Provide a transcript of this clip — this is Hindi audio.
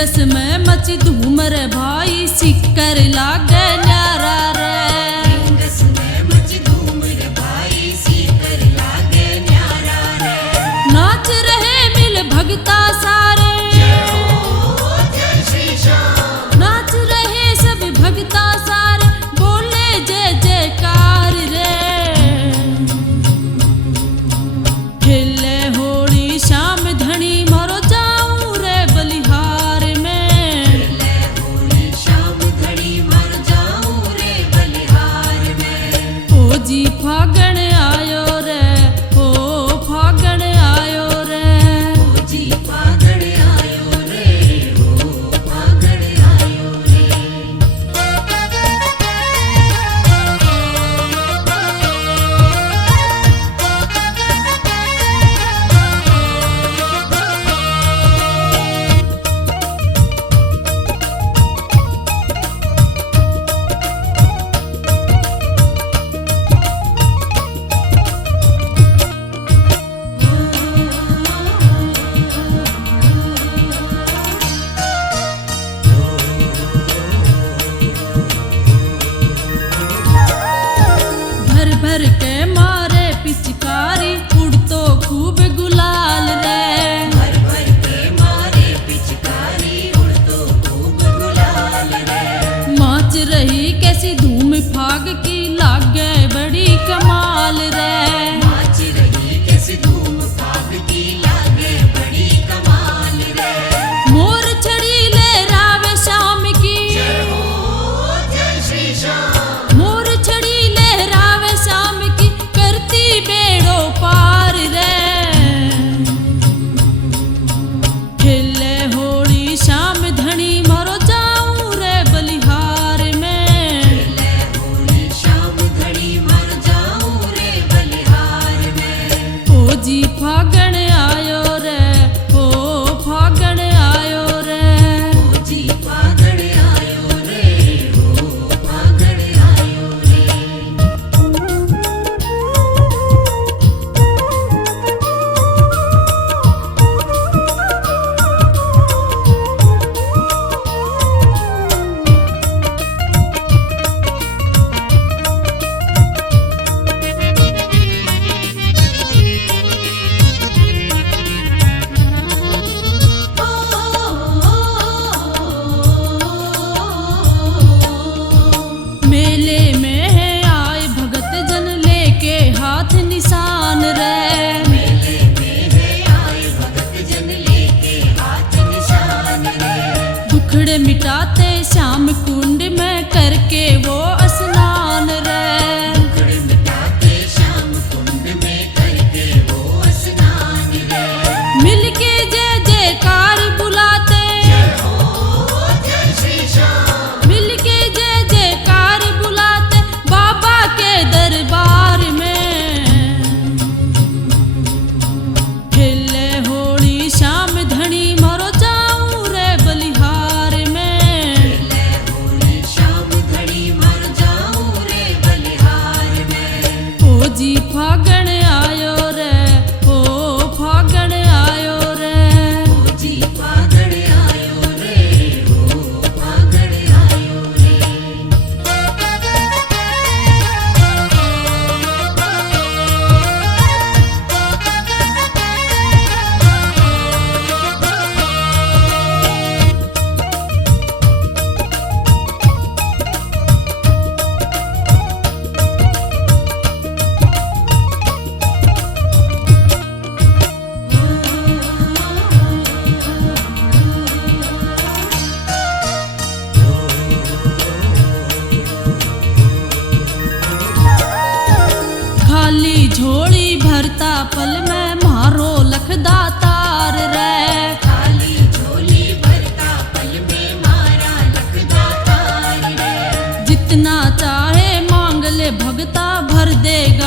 ढिंगस में मची धूम रे भाई सिक्कर लागे न्यारा रे। ढिंगस में मची धूम रे भाई सिक्कर लागे न्यारा रे। नाच रहे मिल भगता सारे, जय हो जय श्री श्याम। नाच रहे सब भगता सारे बोले जय जयकार रे। खेले होली शाम धनी मारो जाऊं रे बलिहार में। खेले होली शाम धड़ी मर जाऊं रे बलिहार में। ओ जी फागण आयो रे, ओ फागण आयो रे। ओ जी फागण आयो रे, ओ फागण आयो रे। भर भर के मारे पिचकारी उड़तो खूब गुलाल रे। भर भर के मारे पिचकारी उड़तो खूब गुलाल रे। नाच रही कैसी धूम फाग की लागे बड़ी कमाल रे। नाच रही कैसी धूम फाग की लागे बड़ी कमाल रे। मोर छड़ी ले रावे शाम की, जय हो जय श्री श्याम। मोर छड़ी ले रावे शाम की करती बेड़ो पार रे। खेले होली शाम धनी मारो जाऊं रे बलिहार में। खेले होली शाम धड़ी मर जाऊं रे बलिहार में। ओ जी फागण आयो रे, ओ फागण आयो रे। ओ जी फागण आयो रे, ओ फागण आयो रे। मेले में है आए भगत जन लेके हाथ निशान रे। मेले में है आए भगत जन लेके हाथ निशान रे। दुखड़े मिटाते श्याम कुंड में करके वो स्नान रे। दुखड़े मिटाते श्याम कुंड में करके वो स्नान रे। मिलके जय जयकार बुलाते, जय हो जय श्री श्याम। मिलके जय जयकार बुलाते बाबा के दरबार में। खेले होली शाम धनी मारो जाऊं रे बलिहार में। खेले होली शाम धड़ी मर जाऊं रे बलिहार में। ओ जी फागण आयो रे, ओ फागण आयो रे। ओ जी फागण आयो रे, ओ फागण आयो रे। खाली झोली भरता पल में मारो लखदा तार रे। खाली झोली भरता पल में मारा लखदा तार रे। जितना चाहे मांग ले भगता भर देगा